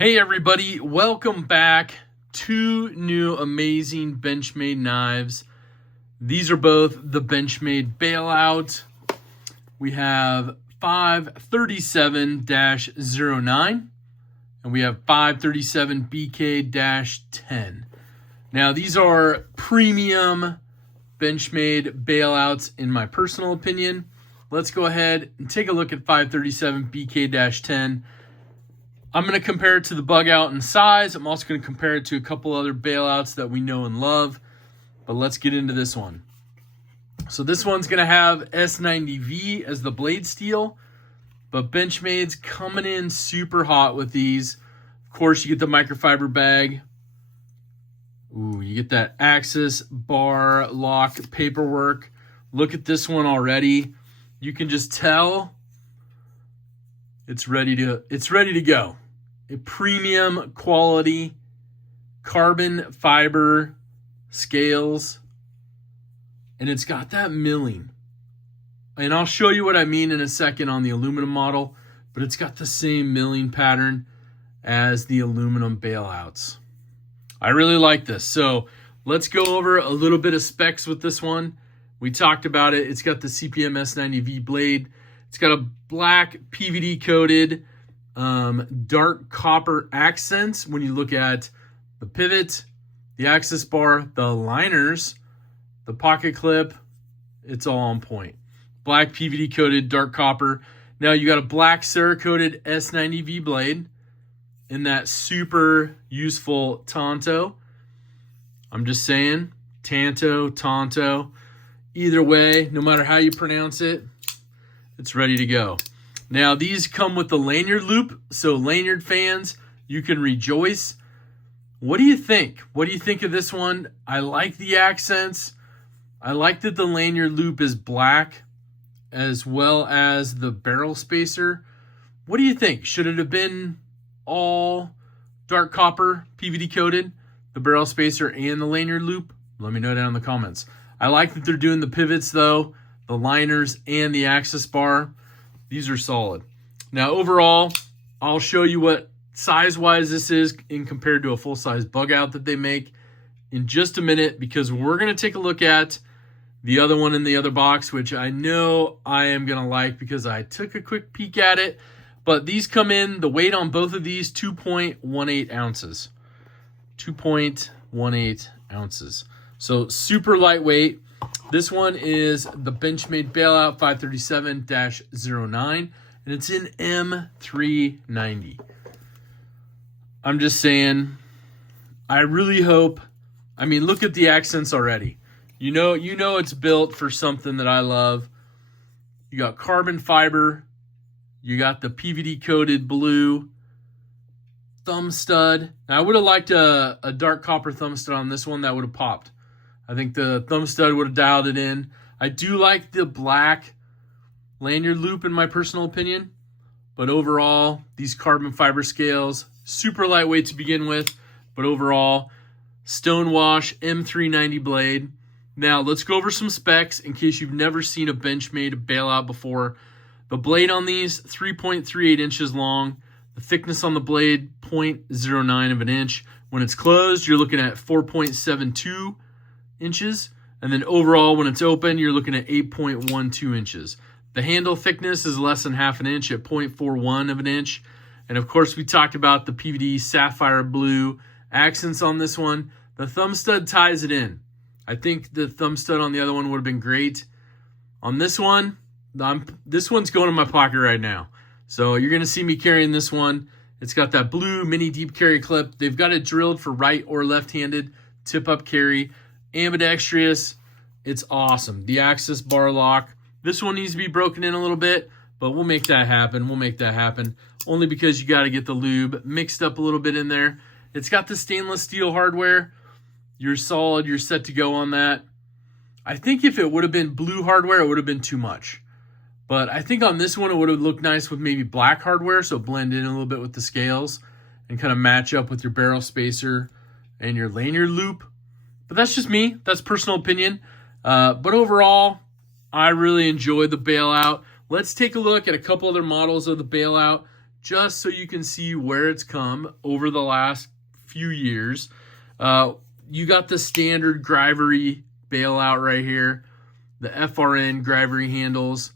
Hey everybody, welcome back. Two new amazing Benchmade knives. These are both the Benchmade Bailout. We have 537-09 and we have 537BK-10. Now these are premium Benchmade Bailouts in my personal opinion. Let's go ahead and take a look at 537BK-10. I'm going to compare it to the bug out in size. I'm also going to compare it to a couple other bailouts that we know and love. But let's get into this one. So this one's going to have S90V as the blade steel. But Benchmade's coming in super hot with these. Of course, you get the microfiber bag. Ooh, you get that Axis bar lock paperwork. Look at this one already. You can just tell it's ready to go. A premium quality carbon fiber scales, and it's got that milling. And I'll show you what I mean in a second on the aluminum model, but it's got the same milling pattern as the aluminum bailouts. I really like this. So let's go over a little bit of specs with this one. We talked about it. It's got the CPM S90V blade. It's got a black PVD coated dark copper accents when you look at the pivot, the access bar, the liners, the pocket clip. It's all on point. Black PVD coated dark copper. Now you got a black Cerakoted S90V blade in that super useful Tanto. I'm just saying, Tanto, Tonto. Either way, no matter how you pronounce it, it's ready to go. Now, these come with the lanyard loop, so lanyard fans, you can rejoice. What do you think? What do you think of this one? I like the accents. I like that the lanyard loop is black as well as the barrel spacer. What do you think? Should it have been all dark copper PVD coated, the barrel spacer and the lanyard loop? Let me know down in the comments. I like that they're doing the pivots though, the liners and the access bar. These are solid. Now overall, I'll show you what size-wise this is in compared to a full-size bug out that they make in just a minute, because we're going to take a look at the other one in the other box, which I know I am going to like because I took a quick peek at it. But these come in, the weight on both of these, 2.18 ounces. 2.18 ounces. So super lightweight. This one is the Benchmade Bailout 537-09, and it's in M390. I'm just saying, I really hope, I mean, look at the accents already. You know it's built for something that I love. You got carbon fiber, you got the PVD coated blue thumb stud. Now, I would have liked a dark copper thumb stud on this one. That would have popped. I think the thumb stud would have dialed it in. I do like the black lanyard loop in my personal opinion. But overall, these carbon fiber scales, super lightweight to begin with. But overall, Stonewash M390 blade. Now, let's go over some specs in case you've never seen a Benchmade bailout before. The blade on these, 3.38 inches long. The thickness on the blade, 0.09 of an inch. When it's closed, you're looking at 4.72 inches, and then overall when it's open you're looking at 8.12 inches. The handle thickness is less than half an inch at 0.41 of an inch, and of course we talked about the PVD sapphire blue accents on this one. The thumb stud ties it in. I think the thumb stud on the other one would have been great. On this one, this one's going in my pocket right now, so you're going to see me carrying this one. It's got that blue mini deep carry clip. They've got it drilled for right or left-handed tip up carry. Ambidextrous, it's awesome. The access bar lock. This one needs to be broken in a little bit, but we'll make that happen. We'll make that happen. Only because you got to get the lube mixed up a little bit in there. It's got the stainless steel hardware. You're solid. You're set to go on that. I think if it would have been blue hardware, it would have been too much. But I think on this one, it would have looked nice with maybe black hardware, so blend in a little bit with the scales and kind of match up with your barrel spacer and your lanyard loop. But that's just me. That's personal opinion. But overall, I really enjoyed the bailout. Let's take a look at a couple other models of the bailout just so you can see where it's come over the last few years. You got the standard Grivery bailout right here, the FRN Grivery handles.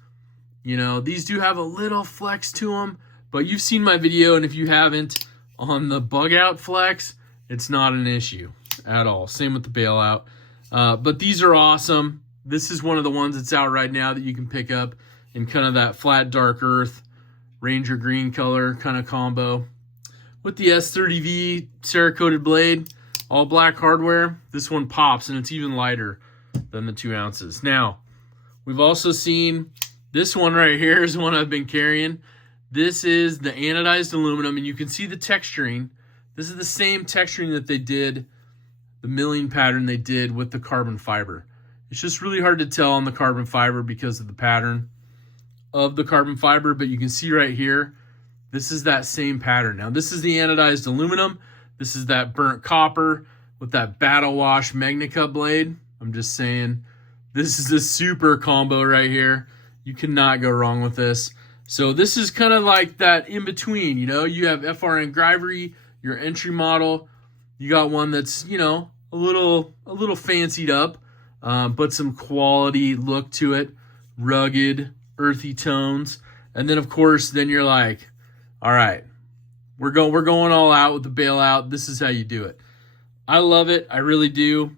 You know, these do have a little flex to them, but you've seen my video, and if you haven't, on the bug out flex, it's not an issue at all. Same with the bailout. But these are awesome. This is one of the ones that's out right now that you can pick up in kind of that flat dark earth Ranger green color kind of combo. With the S30V Cerakoted blade, all black hardware, this one pops, and it's even lighter than the 2 ounces. Now, we've also seen this one right here is one I've been carrying. This is the anodized aluminum, and you can see the texturing. This is the same texturing that they did, the milling pattern they did with the carbon fiber. It's just really hard to tell on the carbon fiber because of the pattern of the carbon fiber, but you can see right here, this is that same pattern. Now, this is the anodized aluminum. This is that burnt copper with that battle wash MagnaCut blade. I'm just saying, this is a super combo right here. You cannot go wrong with this. So this is kind of like that in between, you know, you have FRN Grivery, your entry model. You got one that's, you know, a little fancied up, but some quality look to it, rugged, earthy tones. And then of course, then you're like, all right, we're going all out with the bailout. This is how you do it. I love it. I really do.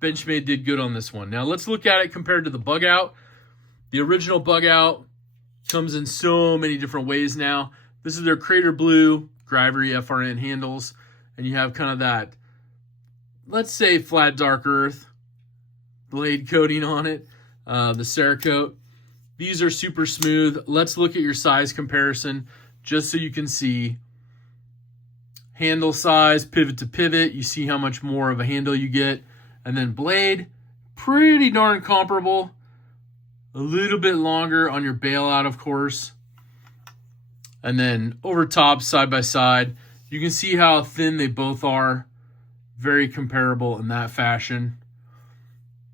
Benchmade did good on this one. Now let's look at it compared to the bug out. The original bug out comes in so many different ways now. This is their Crater Blue Grivery FRN handles, and you have kind of that, let's say, flat dark earth blade coating on it, the Cerakote. These are super smooth. Let's look at your size comparison just so you can see handle size, pivot to pivot. You see how much more of a handle you get. And then blade, pretty darn comparable. A little bit longer on your bailout, of course. And then over top, side by side, you can see how thin they both are. Very comparable in that fashion.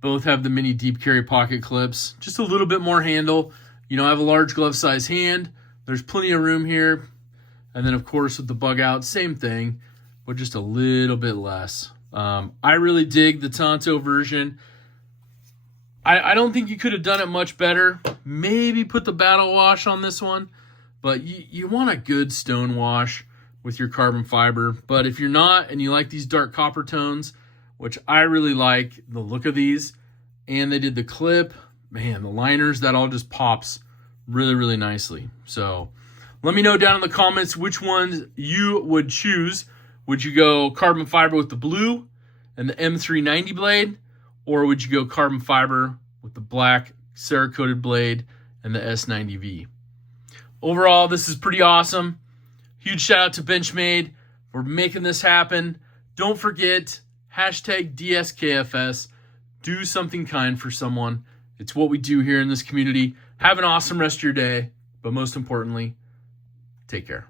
Both have the mini deep carry pocket clips. Just a little bit more handle. You know, I have a large glove size hand. There's plenty of room here. And then, of course, with the bug out, same thing, but just a little bit less. I really dig the Tonto version. I don't think you could have done it much better. Maybe put the battle wash on this one, but you want a good stone wash with your carbon fiber. But if you're not and you like these dark copper tones, which I really like the look of these, and they did the clip, man, the liners, that all just pops really, really nicely. So let me know down in the comments which ones you would choose. Would you go carbon fiber with the blue and the M390 blade? Or would you go carbon fiber with the black Cerakoted blade and the S90V? Overall, this is pretty awesome. Huge shout out to Benchmade for making this happen. Don't forget, hashtag DSKFS. Do something kind for someone. It's what we do here in this community. Have an awesome rest of your day. But most importantly, take care.